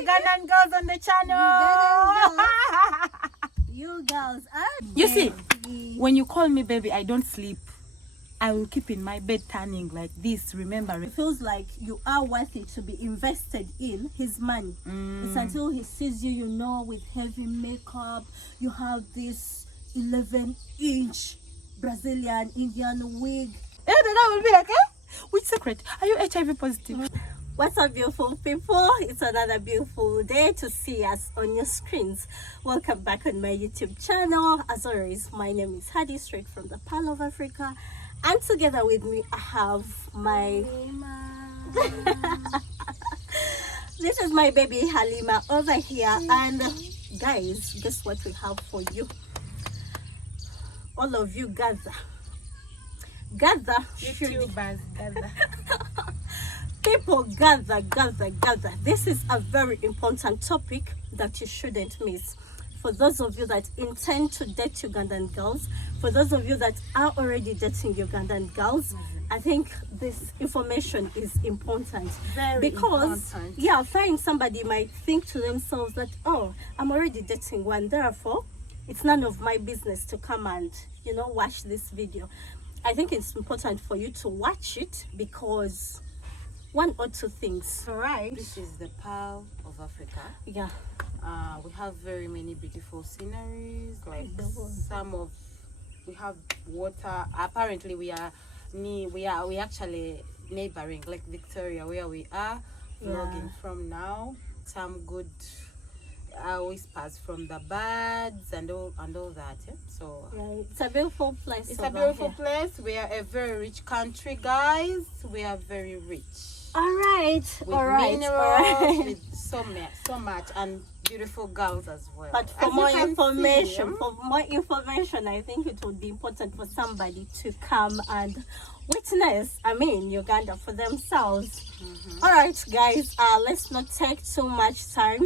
Ugandan girls on the channel. You girls are. You see, when you call me baby, I don't sleep. I will keep in my bed turning like this, remember. It feels like you are worthy to be invested in his money. It's until he sees you, with heavy makeup. You have this 11-inch Brazilian Indian wig. And then I will be like, which secret? Are you HIV positive? What's up, beautiful people? It's another beautiful day to see us on your screens. Welcome back on my YouTube channel. As always, my name is Hadi, straight from the Pearl of Africa. And together with me, I have my... This is my baby Halima over here. And guys, guess what we have for you? All of you gather. YouTubers gather. People gather. This is a very important topic that you shouldn't miss. For those of you that intend to date Ugandan girls, for those of you that are already dating Ugandan girls, I think this information is important. Very important. Yeah, find somebody might think to themselves that, oh, I'm already dating one, therefore it's none of my business to come and watch this video. I think it's important for you to watch it because one or two things. Right. This is the Pearl of Africa. Yeah. We have very many beautiful sceneries. Like we have water. Apparently, we actually neighboring Lake Victoria, where we are vlogging from now. Some good whispers from the birds and all that. Yeah? So it's a beautiful place. It's a beautiful place. We are a very rich country, guys. We are very rich. All right. Minerals, with so much, and beautiful girls as well. But for more information, I think it would be important for somebody to come and witness, Uganda for themselves. All right, guys, let's not take too much time.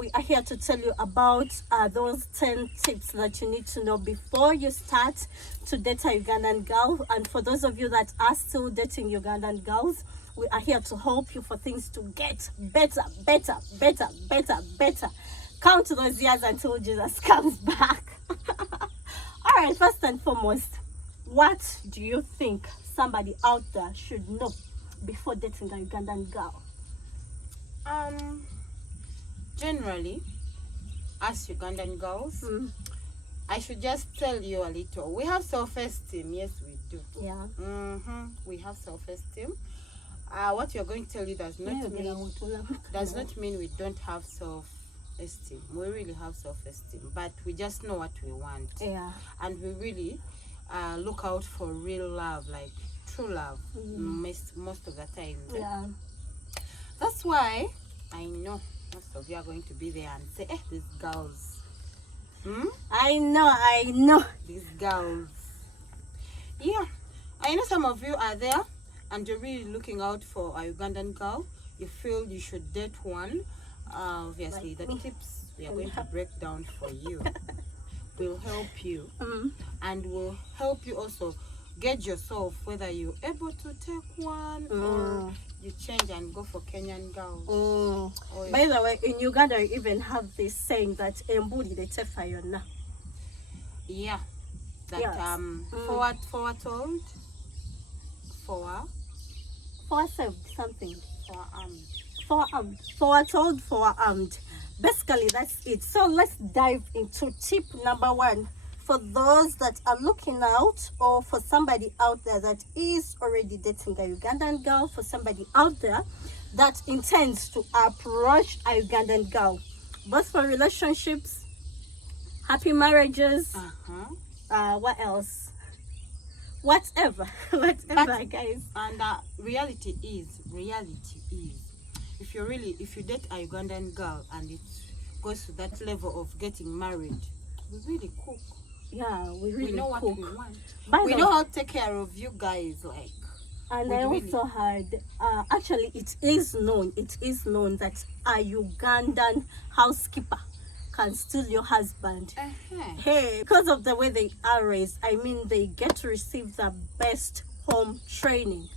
We are here to tell you about those 10 tips that you need to know before you start to date a Ugandan girl. And for those of you that are still dating Ugandan girls, we are here to help you for things to get better. Count those years until Jesus comes back. All right, first and foremost, what do you think somebody out there should know before dating a Ugandan girl? Generally, as Ugandan girls, I should just tell you a little. We have self-esteem. Yes, we do. Yeah. We have self-esteem. What you're going to tell you does not mean we don't have self-esteem. We really have self-esteem, but we just know what we want. Yeah. And we really look out for real love, like true love, most of the time. Yeah. That's why I know most of you are going to be there and say, these girls. I know. These girls. Yeah. I know some of you are there and you're really looking out for a Ugandan girl. You feel you should date one. Obviously, the tips we are going to break down for you will help you. And will help you also gauge yourself whether you're able to take one or you change and go for Kenyan girls. By the way, in Uganda, you even have this saying that embudi de tefayona. Yeah. That forward told. Forearmed. Basically, that's it. So let's dive into tip number 1. For those that are looking out, or for somebody out there that is already dating a Ugandan girl, for somebody out there that intends to approach a Ugandan girl, both for relationships, happy marriages, what else? Whatever, guys. And reality is, if you date a Ugandan girl and it goes to that level of getting married, we really cook. Yeah, we know cook. what we want. We know how to take care of you guys, like. And I also heard, actually, it is known that a Ugandan housekeeper can steal your husband. Hey, because of the way they are raised, they get to receive the best home training.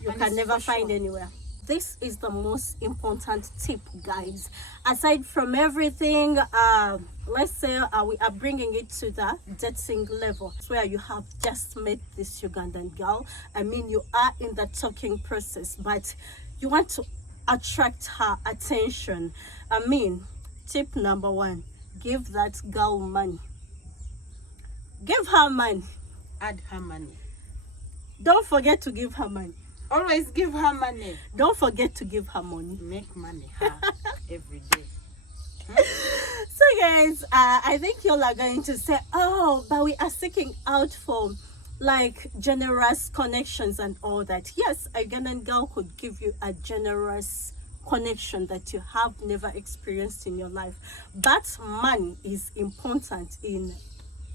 You can never find anywhere. This is the most important tip, guys. Aside from everything, let's say we are bringing it to the dating level where you have just met this Ugandan girl. I mean, you are in the talking process, but you want to attract her attention. I mean, tip number one, give that girl money. Give her money. Add her money. Don't forget to give her money. Always give her money. Don't forget to give her money. Make money her every day. So guys, I think y'all are going to say, oh, but we are seeking out for like generous connections and all that. Yes, a Ugandan girl could give you a generous connection that you have never experienced in your life. But money is important in,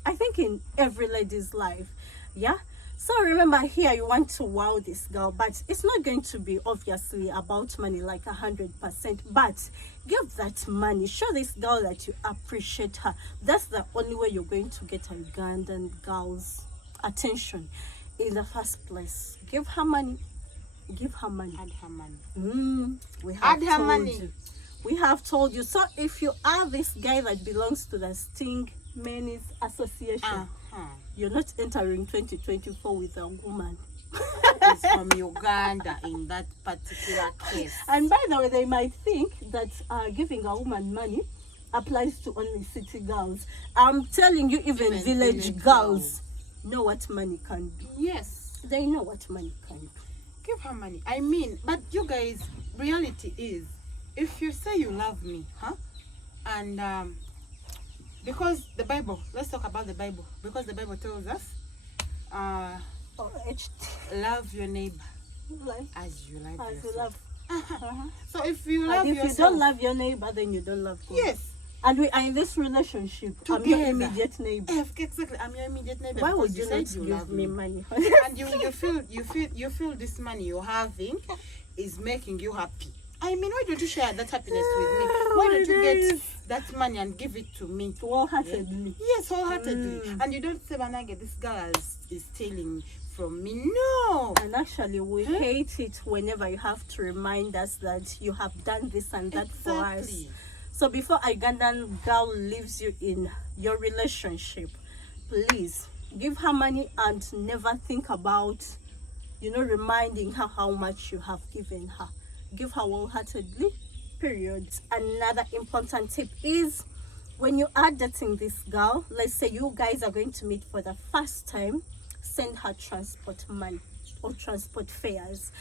I think, in every lady's life. Yeah. So remember, here you want to wow this girl, but it's not going to be obviously about money like 100%. But give that money. Show this girl that you appreciate her. That's the only way you're going to get a Ugandan girl's attention in the first place. Give her money. Give her money. Add her money. We have Add her told money. you. We have told you. So if you are this guy that belongs to the Sting Men's Association, you're not entering 2024 with a woman. It's from Uganda in that particular case. And by the way, they might think that giving a woman money applies to only city girls. I'm telling you, even village girls know what money can do. Yes. They know what money can do. Give her money. I mean, but you guys, reality is, if you say you love me, and because the Bible, let's talk about the Bible, because the Bible tells us, love your neighbor as you love yourself. So if you love if yourself, you don't love your neighbor, then you don't love God. yes. And we are in this relationship. I'm your immediate neighbor. Exactly, I'm your immediate neighbor. Why would because you not said give love me money? And you feel this money you're having is making you happy. I mean, why don't you share that happiness with me? Why don't you get that money and give it to me? Wholeheartedly. Yes, wholeheartedly. And you don't say, Manage, this girl is stealing from me. No. And actually, we hate it whenever you have to remind us that you have done this and that for us. So before a Ugandan girl leaves you in your relationship, please give her money and never think about, reminding her how much you have given her. Give her wholeheartedly, period. Another important tip is, when you are dating this girl, let's say you guys are going to meet for the first time, send her transport money or transport fares.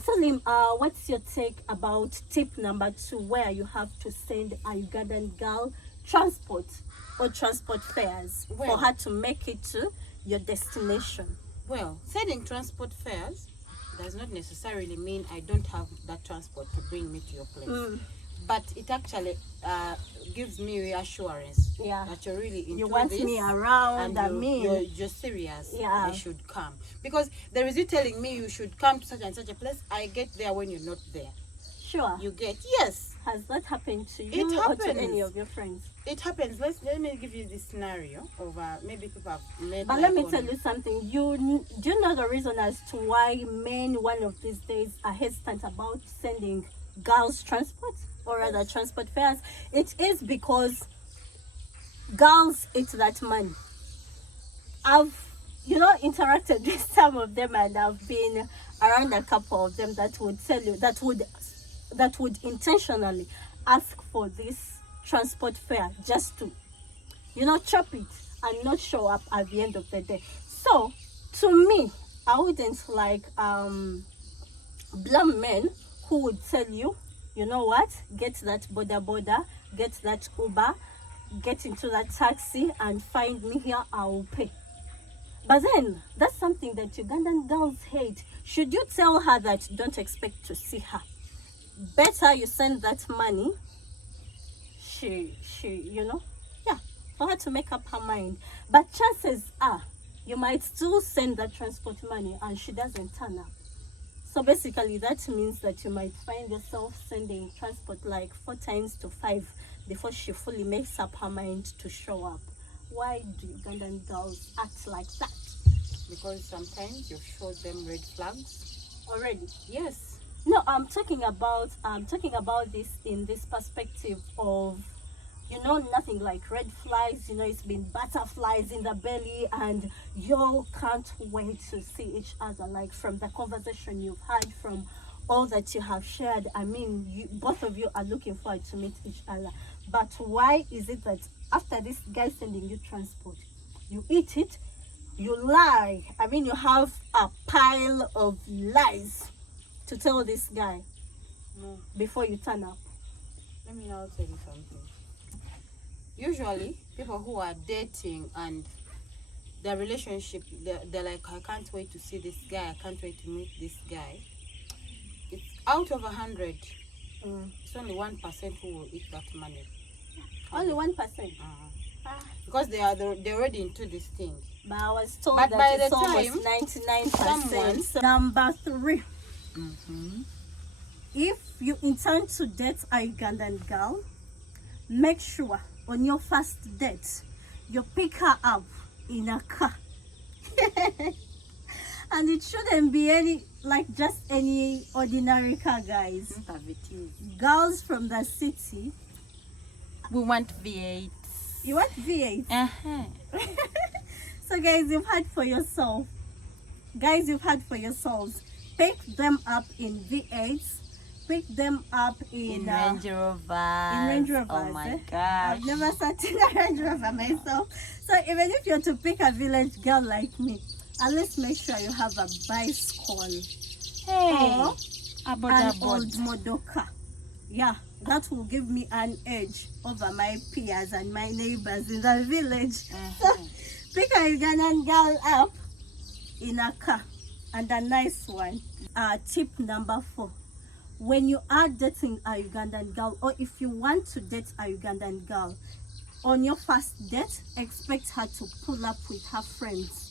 Salim, what's your take about tip number 2, where you have to send a Ugandan girl transport or transport fares for her to make it to your destination? Well, sending transport fares does not necessarily mean I don't have that transport to bring me to your place. But it actually gives me reassurance that you're really into you want this me around. and you're serious. Yeah. I should come, because there is you telling me you should come to such and such a place. I get there when you're not there. Sure. You get, yes. Has that happened to you or to any of your friends? It happens. Let me give you this scenario of maybe people have met. But let me tell you something. Do you know the reason as to why men one of these days are hesitant about sending girls transport, or rather transport fares? It is because girls eat that money. I've interacted with some of them, and I've been around a couple of them that would tell you that would intentionally ask for this transport fare just to chop it and not show up at the end of the day. So to me, I wouldn't like blame men who would tell you, you know what, get that boda, get that Uber, get into that taxi and find me here, I will pay. But then that's something that Ugandan girls hate. Should you tell her that you don't expect to see her? Better you send that money, for her to make up her mind. But chances are you might still send that transport money and she doesn't turn up. So basically that means that you might find yourself sending transport like 4 times to 5 before she fully makes up her mind to show up. Why do Ugandan girls act like that? Because sometimes you show them red flags already. Yes. No, I'm talking about this in this perspective of, nothing like red flags. It's been butterflies in the belly, and y'all can't wait to see each other. Like, from the conversation you've had, from all that you have shared, I mean, both of you are looking forward to meet each other. But why is it that after this guy sending you transport, you eat it, you lie? I mean, you have a pile of lies to tell this guy No, before you turn up. let me now tell you something. Usually, people who are dating and their relationship, they're like, I can't wait to see this guy, I can't wait to meet this guy. It's out of 100. It's only 1% who will eat that money. Only 1%. Because they're already into this thing. But I was told But that by it's the almost time 99%. So, number 3. Mm-hmm. If you intend to date a Ugandan girl, make sure on your first date you pick her up in a car. And it shouldn't be just any ordinary car, guys. Girls from the city. We want V8. You want V8? Uh-huh. So guys, you've had for yourself. Pick them up in V8s. Pick them up in Range Rovers. in Range Rovers. Oh my gosh. I've never sat in a Range Rover myself. So even if you're to pick a village girl like me, at least make sure you have a bicycle Hey. or an Abod. old modoka. Yeah, that will give me an edge over my peers and my neighbors in the village. So pick a Ugandan girl up in a car, and a nice one. Tip number 4. When you are dating a Ugandan girl, or if you want to date a Ugandan girl, on your first date, expect her to pull up with her friends.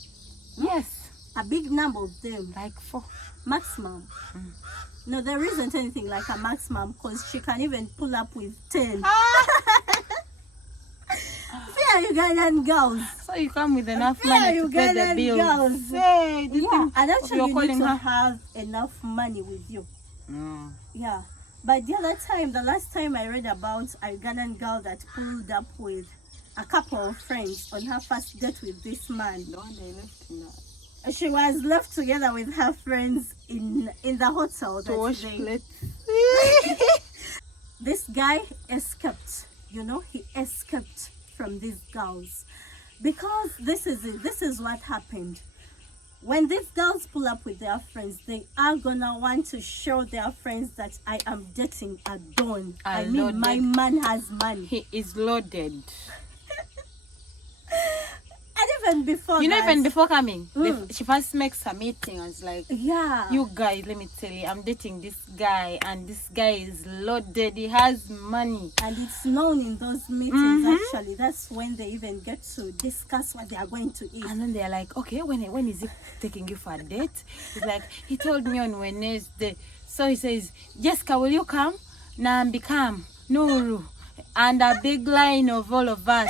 Yes. A big number of them, Like 4. maximum. No, there isn't anything like a maximum, because she can even pull up with 10. Fair Ugandan girls. So you come with enough Fair money to pay the Ugandan bills. girls. Hey, this Yeah, thing and actually you're you calling need to her. have enough money with you. Mm. Yeah. But the last time I read about a Ugandan girl that pulled up with a couple of friends on her first date with this man. The one they left now. She was left together with her friends in the hotel. To wash That plates. this guy escaped. He escaped from these girls, because this is what happened. When these girls pull up with their friends, they are gonna want to show their friends that I am dating a don. I mean, my man has money. He is loaded. And even before Even before coming, Mm. she first makes a meeting and it's like, yeah, you guys, let me tell you, I'm dating this guy and this guy is loaded. He has money. and it's known in those meetings. Actually, that's when they even get to discuss what they are going to eat. And then they're like, okay, when is he taking you for a date? He's like, he told me on Wednesday. So he says, Jessica, will you come? Nambi, come. Nuru. And a big line of all of us.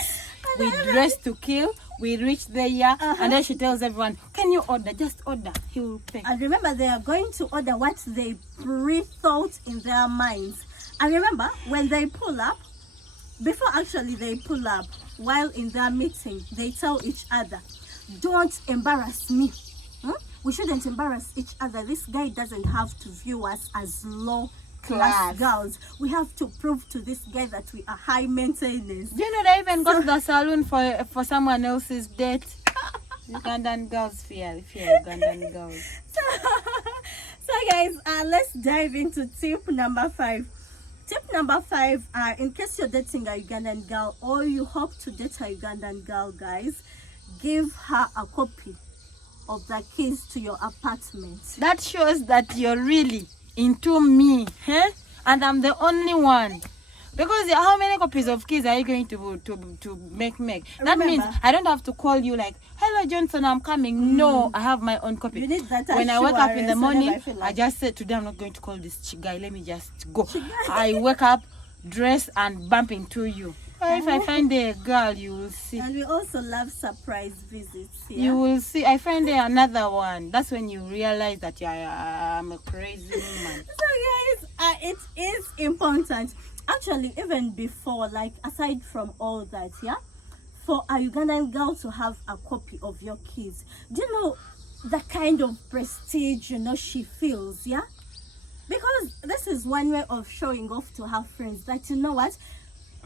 We dress to kill. We reach there, and then she tells everyone, can you order? Just order. He will pay. And remember, they are going to order what they pre-thought in their minds. And remember, when they pull up, before actually they pull up, while in their meeting, they tell each other, don't embarrass me. We shouldn't embarrass each other. This guy doesn't have to view us as low class girls. We have to prove to this guy that we are high maintenance. Do you know they even go to the saloon for someone else's date? Ugandan girls fear Ugandan girls. So guys, let's dive into tip number 5. Tip number 5, in case you're dating a Ugandan girl or you hope to date a Ugandan girl, guys, give her a copy of the keys to your apartment. That shows that you're really into me, and I'm the only one. Because how many copies of keys are you going to make? That means I don't have to call you like, hello Johnson, I'm coming. No, I have my own copy. You need that when I wake up in the morning, like I just said today I'm not going to call this guy. Let me just go. I wake up, dress, and bump into you. Or if I find a girl, you will see. And we also love surprise visits. Yeah? You will see. I find there another one. That's when you realize that I'm a crazy woman. So guys, it is important. Actually, even before, like aside from all that, yeah, for a Ugandan girl to have a copy of your keys, do you know the kind of prestige she feels? Yeah, because this is one way of showing off to her friends that what.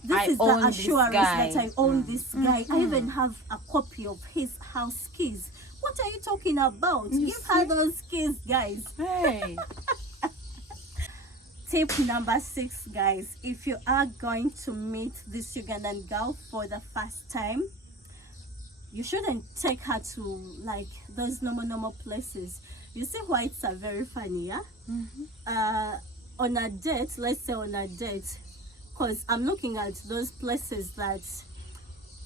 This is the assurance that I own this guy. I even have a copy of his house keys. What are you talking about? Give her those keys, guys. Hey. Tip number 6, guys. If you are going to meet this Ugandan girl for the first time, you shouldn't take her to like those normal places. You see why it's very funny, yeah? On a date, let's say on a date, because I'm looking at those places that,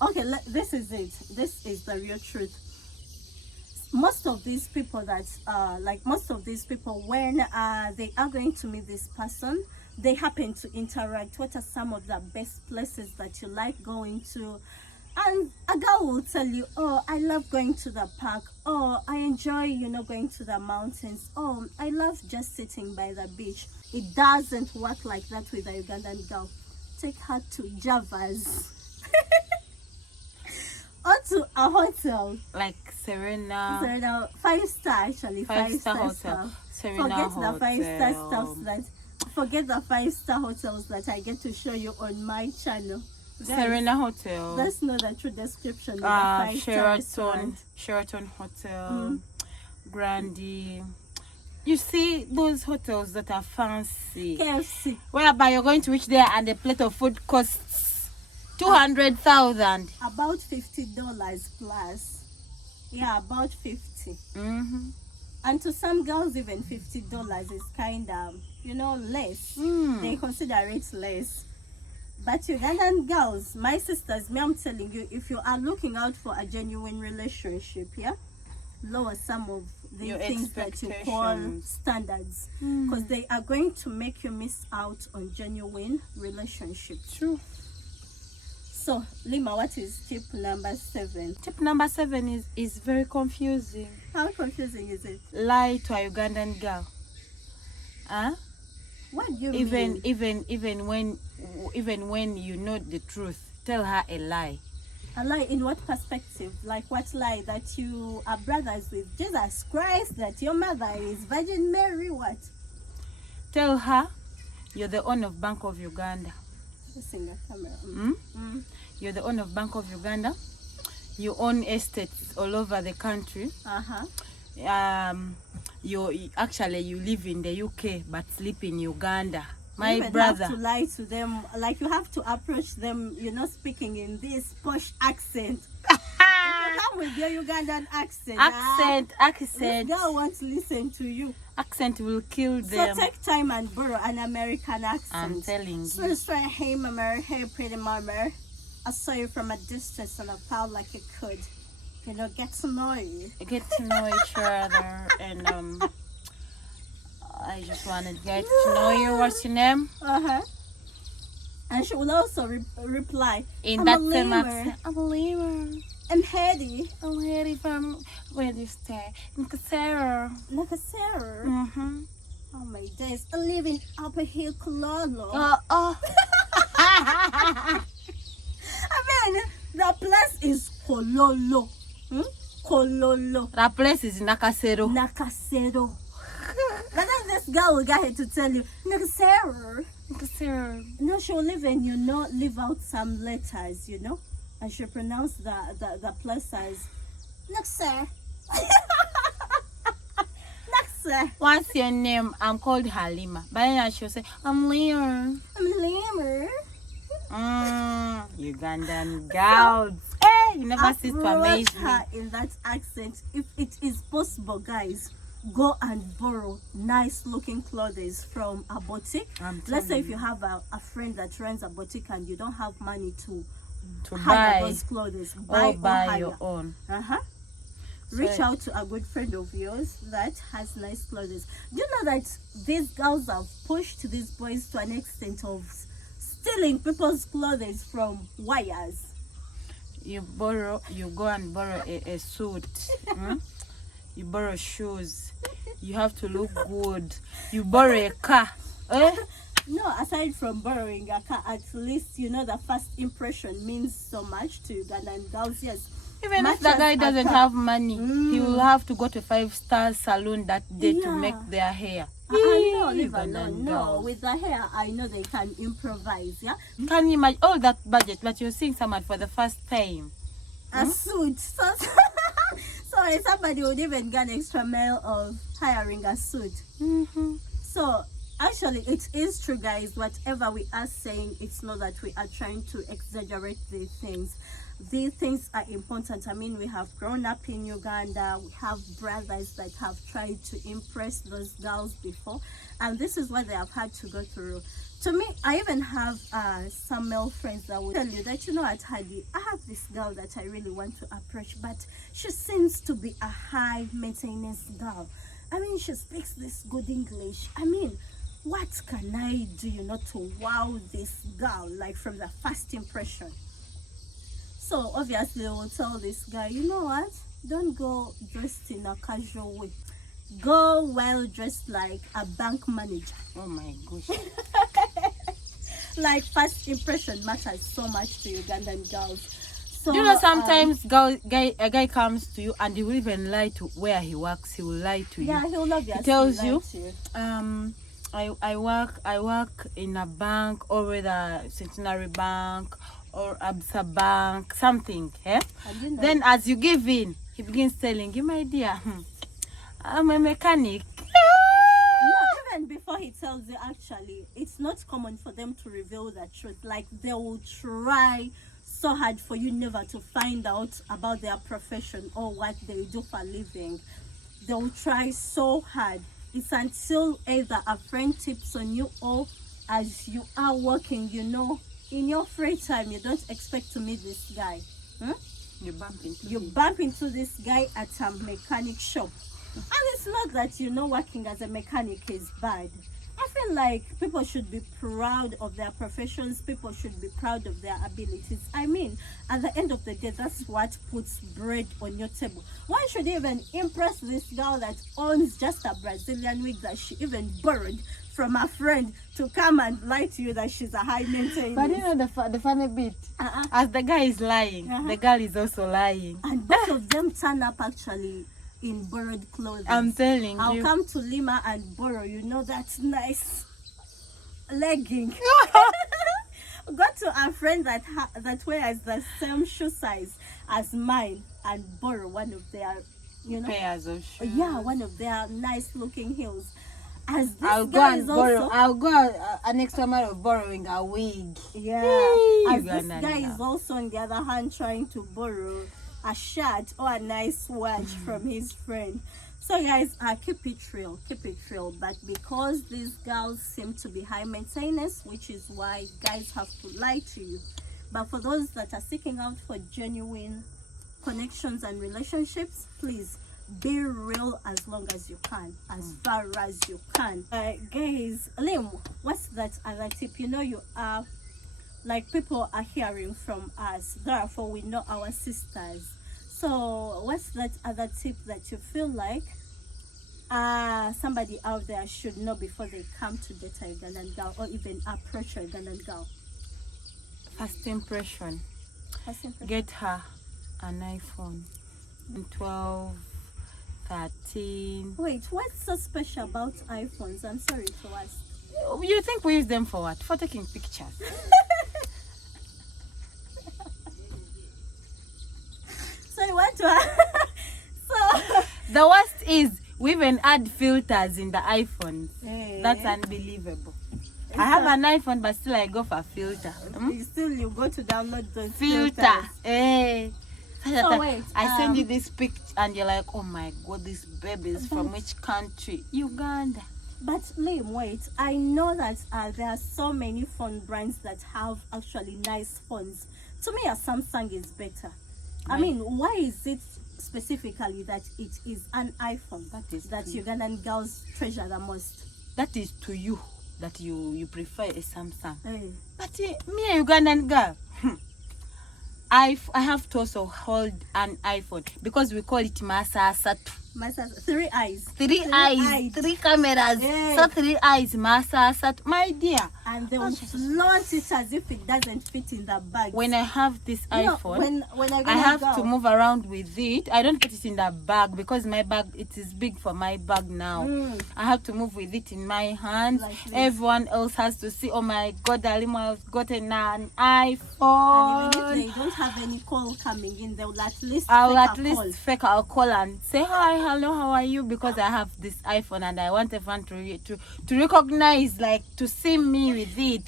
okay, this is it. This is the real truth. Most of these people when they are going to meet this person, they happen to interact. What are some of the best places that you like going to? And a girl will tell you, oh, I love going to the park. Oh, I enjoy, going to the mountains. Oh, I love just sitting by the beach. It doesn't work like that with a Ugandan girl. Take her to Java's. Or to a hotel. Like Serena. 5-star actually. 5-star hotel. Stuff. Serena Forget hotel. the 5-star stuff forget the 5-star hotels that I get to show you on my channel. Serena Hotel. Let's know the true description of the 5-star restaurant. Sheraton Hotel, Grandi. You see those hotels that are fancy, KFC. whereby you're going to reach there and a plate of food costs 200,000. About $50 plus. Yeah, about 50. And to some girls, even $50 is kind of, less. They consider it less. But Ugandan girls, my sisters, I'm telling you, if you are looking out for a genuine relationship, yeah, lower some of the things that you call standards, because they are going to make you miss out on genuine relationships. True. So, Lima, what is tip number 7? Tip number 7 is very confusing. How confusing is it? Lie to a Ugandan girl. What do you mean? Even when you know the truth, tell her a lie. A lie in what perspective? Like what lie? That you are brothers with Jesus Christ, that your mother is Virgin Mary, what? Tell her you're the owner of Bank of Uganda. You're the owner of Bank of Uganda. You own estates all over the country. You live in the UK but sleep in Uganda. My you brother. Have to lie to them. Like you have to approach them, speaking in this posh accent. You come with your Ugandan accent. Accent. This girl wants to listen to you. Accent will kill them. So take time and borrow an American accent. I'm telling you. So just try, hey mama, hey pretty mama. I saw you from a distance and I felt like it could, get to know you. Get to know each other and I just wanted to get to know you. What's your name? And she will also reply in that same accent. I'm a Lemur. I'm Hedy. I'm Hedy from where do you stay? In Kasera. Oh my days. I live in Upper Hill, Colorado. I mean, the place is Kololo. Kololo. That place is Nakasero. But then this girl will get her to tell you, Nakasero. No, she'll leave out some letters, and she'll pronounce the place as Nakasero. What's your name? I'm called Halima. But then she'll say, I'm Lemur. Ugandan girls. Hey, you never cease to amaze me. Her in that accent. If it is possible, guys, go and borrow nice looking clothes from a boutique. Let's say if you have a friend that runs a boutique and you don't have money to buy those clothes, buy your own. Reach out to a good friend of yours that has nice clothes. Do you know that these girls have pushed these boys to an extent of stealing people's clothes from wires. You go and borrow a suit. You borrow shoes. You have to look good. You borrow a car. No, aside from borrowing a car, at least you know the first impression means so much to Ugandan girls. Yes. Even if the guy doesn't have money, he will have to go to 5-star salon that day to make their hair. I know, leave alone. Ugandan No, girls. with the hair, I know they can improvise. Yeah. Can you imagine all that budget, but you're seeing someone for the first time? A suit. So sorry, somebody would even get an extra mile of hiring a suit. So actually, it is true, guys. Whatever we are saying, it's not that we are trying to exaggerate these things. These things are important. I mean, we have grown up in Uganda. We have brothers that have tried to impress those girls before, and this is what they have had to go through. To me, I even have some male friends that will tell you that, you know what, Hadi, I have this girl that I really want to approach, but she seems to be a high maintenance girl. I mean, she speaks this good English. I mean, what can I do, you know, to wow this girl, like from the first impression? So obviously they will tell this guy, you know what, don't go dressed in a casual way. Go well dressed like a bank manager. Oh my gosh. Like first impression matters so much to Ugandan girls. So You know, sometimes a guy comes to you and he will even lie to where he works. He will lie to you. yeah, he'll obviously He tells lie you, to you. I work in a bank, or with a Centenary Bank or Absa Bank, something. And you know, Then as you give in, he begins telling you, my dear, I'm a mechanic. no, even before he tells you, actually, it's not common for them to reveal the truth. Like, they will try so hard for you never to find out about their profession or what they do for a living. They will try so hard. It's until either a friend tips on you, or as you are working, you know, in your free time, you don't expect to meet this guy. You bump into this guy at a mechanic shop. And it's not that, you know, working as a mechanic is bad. I feel like people should be proud of their professions. People should be proud of their abilities. I mean, at the end of the day, that's what puts bread on your table. Why should you even impress this girl that owns just a Brazilian wig that she even borrowed from a friend to come and lie to you that she's a high maintenance? But you know the funny bit, as the guy is lying, the girl is also lying. And both of them turn up actually in borrowed clothes. I'm telling I'll you. come to Lima and borrow, you know, that nice legging. Go to a friend that wears the same shoe size as mine and borrow one of their, you know, Pairs of shoes. yeah, one of their nice looking heels. As this I'll go guy and is borrow. also, I'll go an extra mile of borrowing a wig. yeah, Yay, as this Ugandan guy girl. is also on the other hand trying to borrow a shirt or a nice watch from his friend. So guys, keep it real, but because these girls seem to be high maintenance, which is why guys have to lie to you. But for those that are seeking out for genuine connections and relationships, please be real as long as you can, as far as you can. Guys, Lim, what's that other tip? You know, you are like, people are hearing from us, therefore we know our sisters. So what's that other tip that you feel like somebody out there should know before they come to date a Ugandan girl or even approach a Ugandan girl? First impression. Get her an iPhone 12, 13. Wait, what's so special about iPhones? I'm sorry to ask. You think we use them for what? For taking pictures. So you want to so The worst is we even add filters in the iPhones. Hey. That's unbelievable. I have an iPhone, but still I go for filter. Still you go to download those Filter. filters. Hey. So wait, I send you this picture and you're like, oh my god, this baby is from which country? Uganda. But Liam, wait, I know that there are so many phone brands that have actually nice phones. To me, a Samsung is better. I mean, why is it specifically that it is an iPhone that Ugandan girls treasure the most? That is to you. that you prefer a Samsung. Hey. But me, a Ugandan girl, I have to also hold an iPhone because we call it Masa Satu. Three eyes. Three eyes, three cameras. Yeah. So 3 eyes, Masa Satu. My dear. And they will flaunt it as if it doesn't fit in the bag. When I have this iPhone, when I have to move around with it. I don't put it in the bag because my bag, it is big for my bag now. I have to move with it in my hands. Like this. Everyone else has to see, oh my God, Halima has gotten an iPhone. And even if they don't have any call coming in, they will at least fake a call and say, hi, hello, how are you? Because I have this iPhone and I want everyone to recognize, like, to see me with it.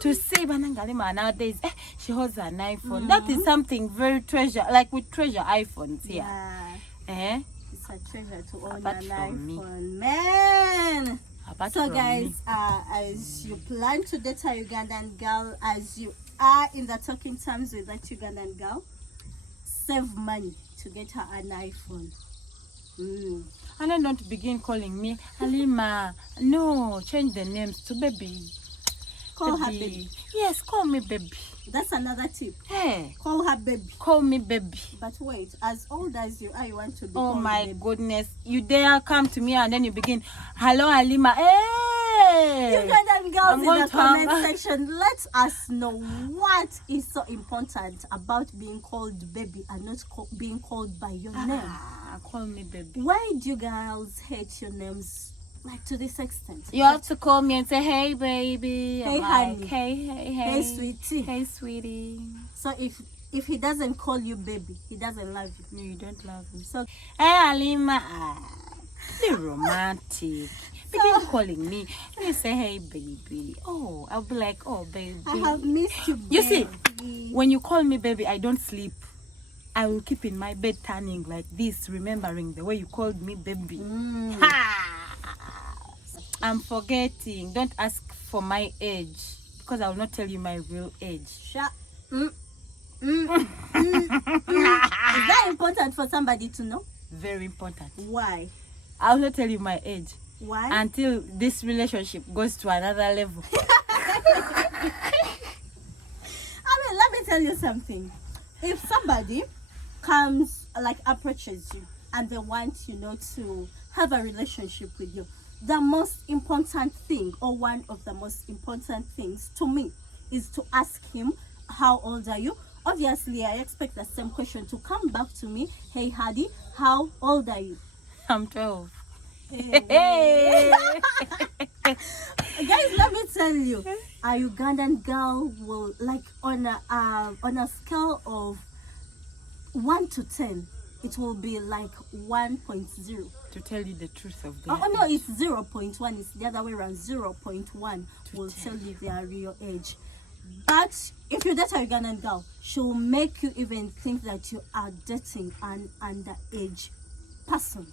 To see Banangalima nowadays, she holds an iPhone. That is something very treasure. Like, we treasure iPhones here. Yeah. It's a treasure to own Apart an from me. iPhone, man. Apart So from guys, me. as you plan to date a Ugandan girl, as you are in the talking terms with that Ugandan girl, save money to get her an iPhone. And then don't begin calling me Halima. No, change the names to baby. Call her baby. Yes, call me baby. That's another tip. Hey, Call her baby. call me baby. But wait, as old as you are, you want to be Oh called my baby. goodness. You dare come to me and then you begin, hello Halima. Hey! Ugandan girls I'm in going the to hang- comment section, let us know what is so important about being called baby and not being called by your name. Call me baby. Why do you girls hate your names like to this extent? You have to call me and say, hey baby. Hey, I'm honey. like, hey. Hey, sweetie. Hey sweetie. So if he doesn't call you baby, he doesn't love you. No, you don't love me. So Hey Halima. Be romantic. Begin calling me. When you say hey baby, oh, I'll be like, oh baby. I have missed you, You see, baby. when you call me baby, I don't sleep. I will keep in my bed turning like this, remembering the way you called me baby. Ha! I'm forgetting. Don't ask for my age because I will not tell you my real age. Is that important for somebody to know? Very important. Why? I will not tell you my age Why? until this relationship goes to another level. I mean, let me tell you something. If somebody comes, like, approaches you and they want, to have a relationship with you, the most important thing, or one of the most important things to me, is to ask him, how old are you? Obviously, I expect the same question to come back to me. Hey, Hadi, how old are you? I'm 12. Hey. Guys, let me tell you, a Ugandan girl will, like, on a scale of 1 to 10, it will be like 1.0. To tell you the truth of the Oh no, it's 0.1. It's the other way around. 0.1 will tell you their real age. But if you date a Ugandan girl, she'll make you even think that you are dating an underage person,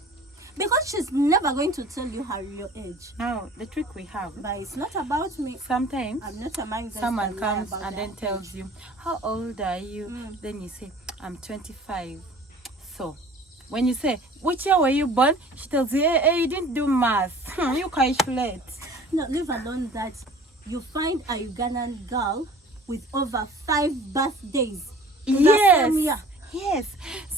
because she's never going to tell you her real age. Now, the trick we have, But it's not about me. sometimes I'm not a mind. someone comes and then tells you, how old are you? Then you say, I'm 25. So when you say, which year were you born? She tells you, hey, you didn't do math. You calculate. No, leave alone that you find a Ugandan girl with over 5 birthdays in the same year. Yes.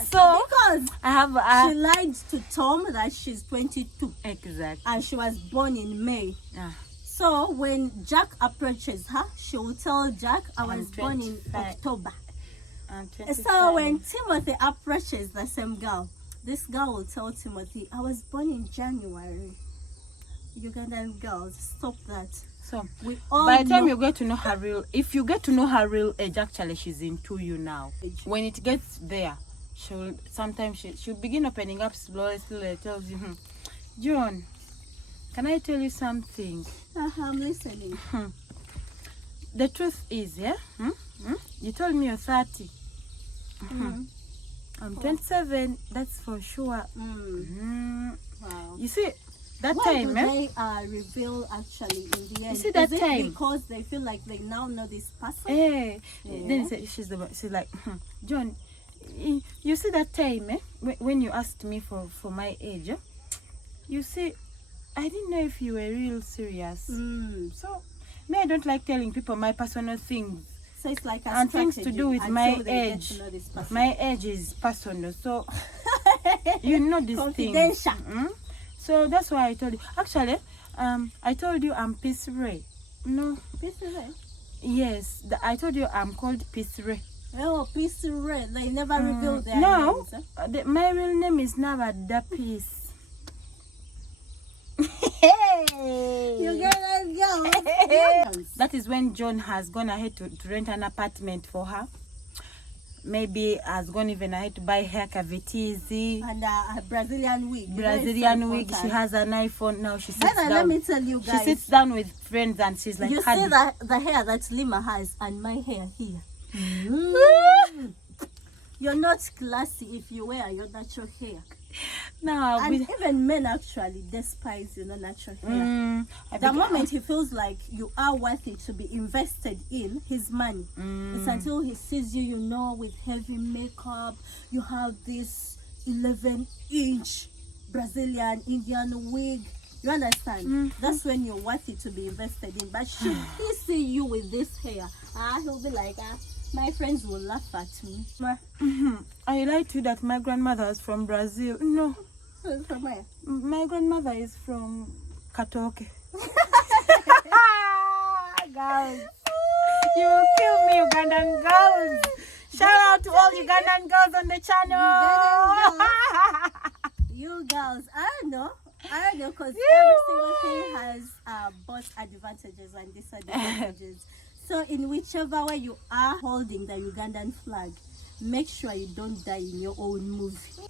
So Because I have she lied to Tom that she's 22 exactly. and she was born in May. Ah, So when Jack approaches her, she will tell Jack, I was born in 25. October. I'm 25. So when Timothy approaches the same girl, this girl will tell Timothy, I was born in January. Ugandan girls, stop that. So We all by the time know you get to know her real, if you get to know her real age, actually she's into you now. When it gets there, she'll begin opening up slowly, tells you, John, can I tell you something? I'm listening. The truth is, you told me you're 30. I'm 27, that's for sure. Wow. You see, that Why time, do they reveal actually in the end? see that Is it time? because they feel like they now know this person? Then she's like, John, you see that time, when you asked me for my age, you see, I didn't know if you were real serious. So I don't like telling people my personal things. So it's like a and things to do with my until they get age. to know this person. My age is personal, so you know these things. Confidential. So that's why I told you. Actually, I told you I'm Peace Ray. No. Peace Ray? Yes, I told you I'm called Peace Ray. Oh, Peace Ray. They never revealed their no, names. My real name is never the Peace. You get that girl. That is when John has gone ahead to rent an apartment for her. Maybe has gone even ahead to buy hair cavities and a Brazilian wig. Brazilian wig. She has an iPhone now. She sits down. Let me tell you guys. She sits down with friends and she's like, you Hadi. see the hair that Lima has and my hair here. You're not classy if you wear your natural hair. No, and even men actually despise natural hair. The moment he feels like you are worthy to be invested in his money, it's until he sees you, with heavy makeup, you have this 11-inch Brazilian Indian wig. You understand? That's when you're worthy to be invested in. But should he see you with this hair, he'll be like, my friends will laugh at me. I lied to you that my grandmother is from Brazil. No. From where? My grandmother is from Katoke. Girls. You will kill me, Ugandan girls. Shout out to all Ugandan girls on the channel. You girls, I don't know, because every single thing has both advantages and disadvantages. So in whichever way you are holding the Ugandan flag, make sure you don't die in your own movie.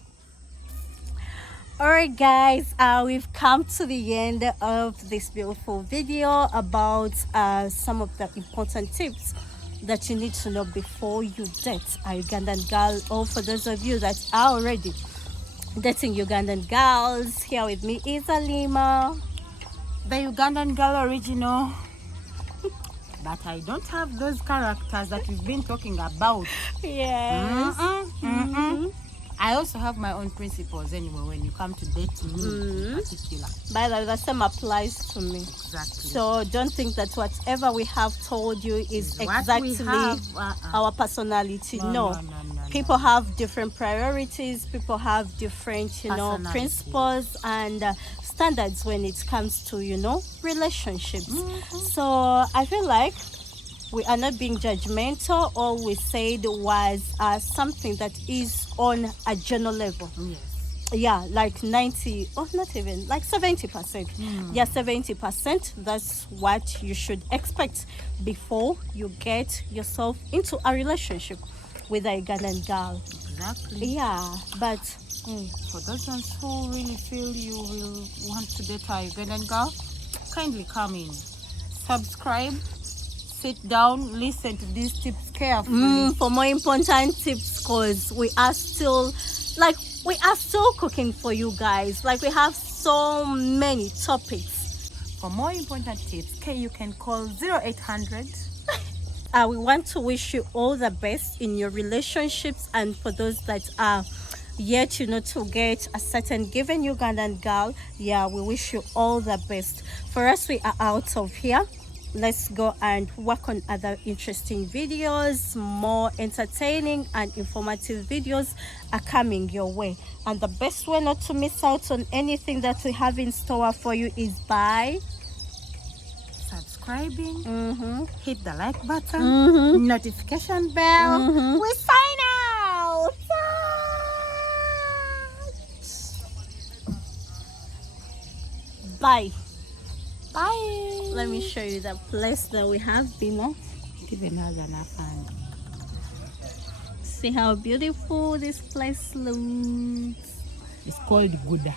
Alright guys, we've come to the end of this beautiful video about some of the important tips that you need to know before you date a Ugandan girl, or for those of you that are already dating Ugandan girls. Here with me is Alima, the Ugandan girl original. But I don't have those characters that we've been talking about. Yes. I also have my own principles anyway when you come to dating me in particular. By the way, the same applies to me. Exactly. So don't think that whatever we have told you is exactly our personality. No. People have different priorities. People have different, principles and standards when it comes to, relationships. So I feel like we are not being judgmental. All we said was something that is on a general level. Yes. Yeah, like 90, or not even, like 70%. Yeah, 70. That's what you should expect before you get yourself into a relationship with a Ugandan girl. Exactly. Yeah, but for those ones who really feel you will want to date a Ugandan girl, kindly come in, subscribe, sit down, listen to these tips carefully. For more important tips, because we are still cooking for you guys. Like, we have so many topics. For more important tips, you can call 0800. We want to wish you all the best in your relationships, and for those that are yet to get a certain given Ugandan girl, we wish you all the best. For us, we are out of here. Let's go and work on other interesting videos. More entertaining and informative videos are coming your way, and the best way not to miss out on anything that we have in store for you is by subscribing, hit the like button, notification bell. We sign out. Bye. Bye. Let me show you the place that we have been. Even has enough fun. See how beautiful this place looks. It's called Guda.